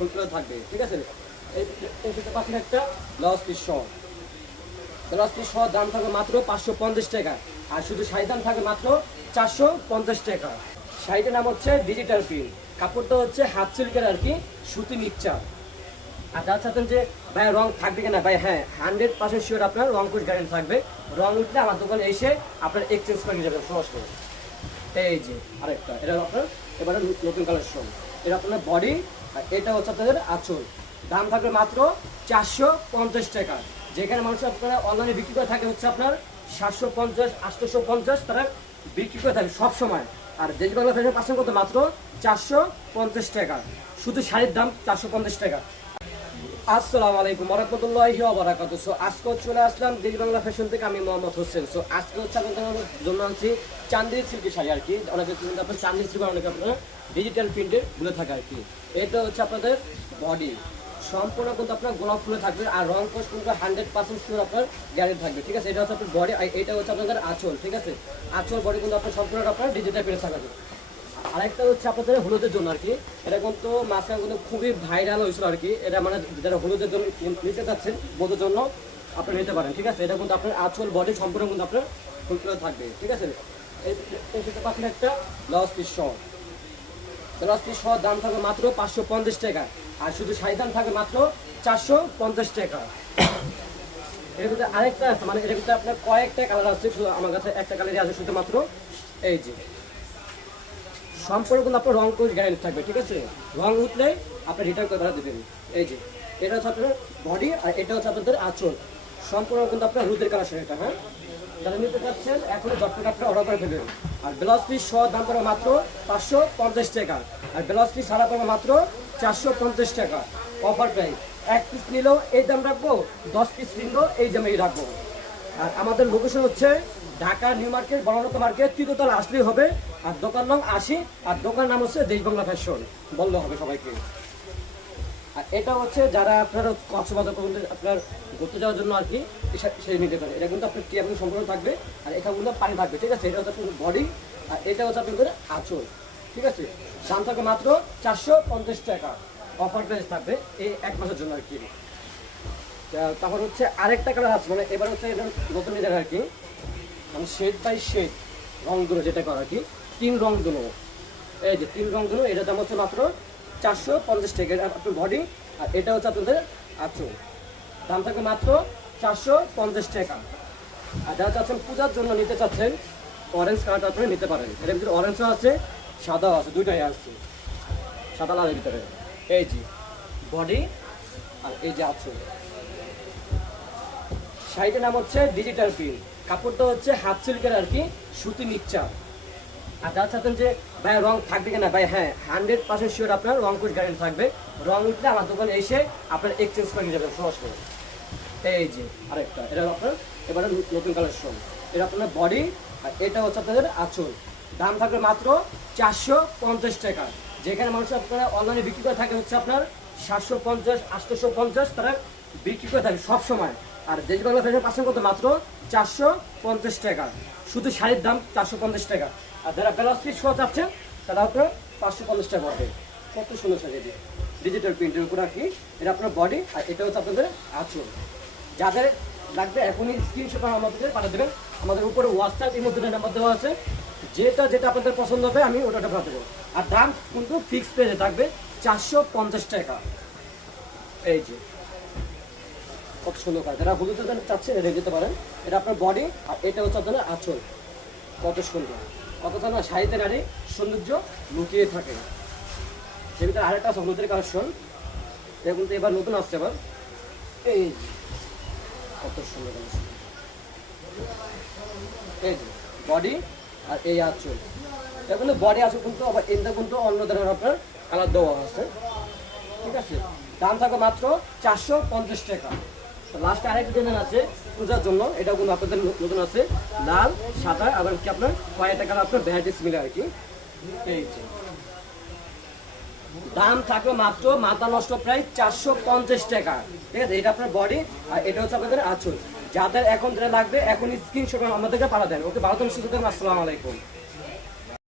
ফুলগুলো থাকবে, ঠিক আছে। এই পাশের একটা ব্লাউজ পিস সহ, ব্লাউজ পিস সহ দাম থাকবে মাত্র 550 টাকা। আর শুধু শাড়ির দাম থাকবে মাত্র 450 টাকা। শাড়িটার নাম হচ্ছে ডিজিটাল প্রিন্ট, কাপড়টা হচ্ছে হাত সিল্কের আর কি, সুতি মিক্সচার। আর যার চাচ্ছেন যে ভাই রং থাকবে কিনা, ভাই হ্যাঁ 100% শিওর আপনার রং কোচ গ্যারেন্টি থাকবে। রং উঠলে আমার দোকানে এসে আপনার এক্সচেঞ্জ করে নিয়ে যাবেন সরাসরি। এই যে আরেকটা, এটা আপনার এবারে নতুন কালেকশন, এটা আপনার বডি আর এটা হচ্ছে আপনাদের আঁচল। দাম থাকবে মাত্র 450 টাকা। যেখানে মানুষ আপনারা অনলাইনে বিক্রি করে থাকে হচ্ছে আপনার 750 850, তারা বিক্রি করে থাকে সবসময়। আর দেশ বাংলা ফ্যাশন পাচ্ছেন কত, মাত্র 450 টাকা। শুধু শাড়ির দাম 450 টাকা। আসসালামু আলাইকুম ওয়া রাহমাতুল্লাহি ওয়া বারাকাতুহু। সো আজকে চলে আসলাম দেশ বাংলা ফ্যাশন থেকে, আমি মোহাম্মদ হোসেন। সো আজকে হচ্ছে আপনাদের জন্য আনছি চান্দেরি সিল্কের শাড়ি আর কি। অনেকে কিন্তু আপনার চান্দেরি সিল্ক, অনেকে আপনার ডিজিটাল প্রিন্টের গুলো থাকে আর কি। এটা হচ্ছে আপনাদের বডি, সম্পূর্ণ কিন্তু আপনার গোলাপ ফুলে থাকবে। আর রং কোর্স কিন্তু 100% শিওর আপনার গ্যারেন্টি থাকবে, ঠিক আছে। এটা হচ্ছে আপনার বডি, আর এটা হচ্ছে আপনাদের আঁচল, ঠিক আছে। আঁচল বডি কিন্তু আপনার সম্পূর্ণ আপনার ডিজিটাল প্রিন্ট থাকবে। আরেকটা হচ্ছে আপনাদের হলুদের জন্য আর কি, এটা কিন্তু মাঝখানে কিন্তু খুবই ভাইরাল হয়েছিল আর কি। এটা মানে যারা হলুদের জন্য নিতে চাচ্ছেন বধুর জন্য আপনি নিতে পারেন, ঠিক আছে। এটা কিন্তু আপনার আঁচল বডি সম্পূর্ণ কিন্তু আপনার ফুলফুলে থাকবে, ঠিক আছে। এই পাশের একটা ব্লাউজ পিস সহ, ব্লাউজ পিস সহ দাম থাকবে মাত্র 550 টাকা। আর শুধু শাড়ির দাম থাকবে মাত্র 450 টাকা। এর ভিতরে আরেকটা আছে, মানে এর ভিতরে আপনার কয়েকটা কালার আছে, শুধু আমার কাছে একটা কালারই আছে শুধুমাত্র। এই যে সম্পূর্ণ কিন্তু আপনার রং কোচ গ্যারেন্টি থাকবে, ঠিক আছে। রং উঠলে আপনি রিটার্ন করে দেবেন। এই যে এটা হচ্ছে আপনার বডি, আর এটা হচ্ছে আপনাদের আঁচল। সম্পূর্ণ কিন্তু আপনার হলুদের কালার এটা, হ্যাঁ। যারা নিতে চাচ্ছেন এখনই ঝটপট আপনার অর্ডার করে ফেলবেন। আর ব্লাউজ পিস সহ দাম পড়বে মাত্র 550 টাকা। আর ব্লাউজ পিস ছাড়া পড়বে মাত্র 450 টাকা। অফার প্রাইস, এক পিস নিলেও এই দাম রাখবো, 10 পিস নিলেও এই দামেই রাখবো। আর আমাদের লোকেশন হচ্ছে ঢাকা নিউ মার্কেট, বড় মার্কেট, তৃতীয়তলা আসলেই হবে। আর দোকান নাম 80, আর দোকান নাম হচ্ছে দেশ বাংলা ফ্যাশন বললে হবে সবাইকে। আর এটা হচ্ছে যারা আপনার কক্সবাজার পর্যন্ত আপনার ঘুরতে যাওয়ার জন্য আর কি সেই নিতে পারে। এটা কিন্তু আপনার টিয়ার সম্পূর্ণ থাকবে, আর এটা কিন্তু পানি থাকবে, ঠিক আছে। এটা হচ্ছে আপনার বডি, আর এটা হচ্ছে আপনাদের আঁচল, ঠিক আছে। দাম থাকবে মাত্র 450 টাকা। অফার প্রাইস থাকবে এই এক মাসের জন্য আর কি। তারপর হচ্ছে আরেকটা কালার আছে, মানে এবার হচ্ছে এটা নতুন ডিজাইন আর কি, মানে শেড বাই শেড রং দুলো যেটা করা আর কি, 3 রং দুলো। এই যে 3 রং দুলো, এটার দাম হচ্ছে মাত্র 450 টাকা। এটা আপনার বডি, আর এটা হচ্ছে আপনাদের আঁচল। দাম থাকবে মাত্র 450 টাকা। আর যারা চাচ্ছেন পূজার জন্য নিতে চাচ্ছেন, অরেঞ্জ কালারটা আপনি নিতে পারেন। এটার ভিতরে অরেঞ্জও আছে, সাদাও আছে, দুইটাই আছে, সাদা লালের ভিতরে। এই যে বডি, আর এই যে আঁচল। শাড়িটার নাম হচ্ছে ডিজিটাল প্রিন্ট, কাপড়টা হচ্ছে হাত সিল্কের আর কি, সুতি মিক্সচার। আর যার চাচ্ছেন যে ভাই রং থাকবে কিনা, ভাই হ্যাঁ 100% শিওর আপনার রং কোচ গ্যারেন্টি থাকবে। রং উঠলে আমার দোকানে এসে আপনার এক্সচেঞ্জ করে নিয়ে যাবেন সরাসরি। এই যে আরেকটা, এটা আপনার এবারে নতুন কালেকশন, এটা আপনার বডি, আর এটা হচ্ছে আপনাদের আঁচল। দাম থাকবে মাত্র 450 টাকা। যেখানে মানুষ আপনারা অনলাইনে বিক্রি করে থাকে হচ্ছে আপনার 750 850, তারা বিক্রি করে থাকে সবসময়। আর দেশ বাংলা ফ্যাশন পাচ্ছেন কত, মাত্র 450 টাকা। শুধু শাড়ির দাম 450 টাকা। আর যারা ব্লাউজ পিস সহ চাচ্ছেন তারা আপনার 550 টাকা পড়বে। কত সুন্দর শাড়ি, ডিজিটাল প্রিন্টের উপর আর কি। এটা আপনার বডি, আর এটা হচ্ছে আপনাদের আঁচল। যাদের লাগবে এখনই স্ক্রিনশট আমাদের পাঠিয়ে দেবেন। আমাদের উপরে হোয়াটসঅ্যাপ এর মধ্যে নাম্বার দেওয়া আছে, যেটা আপনাদের পছন্দ হবে আমি ওটা পাঠিয়ে দেবো। আর দাম কিন্তু ফিক্সড প্রাইসে থাকবে 450 টাকা। এই যে কত সুন্দর কাজ, যারা হলুদের জন্য চাচ্ছেন এটা যেতে পারেন। এটা আপনার বডি, আর এটা হচ্ছে আপনার আঁচল। কত সুন্দর, কত না শাড়িতে নারী সৌন্দর্য লুকিয়ে থাকে। সে ভিতরে আরেকটা আছে হলুদের কালেকশন, এটা কিন্তু এবার নতুন আসছে আবার। এই কত সুন্দর কালেকশন, এই যে বডি, আর এই আঁচল। এটা কিন্তু বডি আঁচল কিন্তু আবার এটা কিন্তু অন্য ধরনের আপনার কালার দেওয়া আছে, ঠিক আছে। দাম থাকবে মাত্র 450 টাকা। লাস্টে আরেকটা ডিজাইন আছে পূজার জন্য, এটা কিন্তু আপনাদের নতুন আছে, লাল সাদা, আবার কি আপনার কয়েকটা কালার আপনার ভ্যারাইটিস মিলে আর কি। এই যে দাম থাকবে মাত্র মাথা নষ্ট প্রায় 450 টাকা, ঠিক আছে। এটা আপনার বডি, আর এটা হচ্ছে আপনাদের আঁচল। যাদের এখন যেটা লাগবে এখনই স্ক্রিনশট আমাদেরকে পাঠা দেন। ওকে, ভালো থাকুন, সুস্থ থাকুন, আসসালামু আলাইকুম।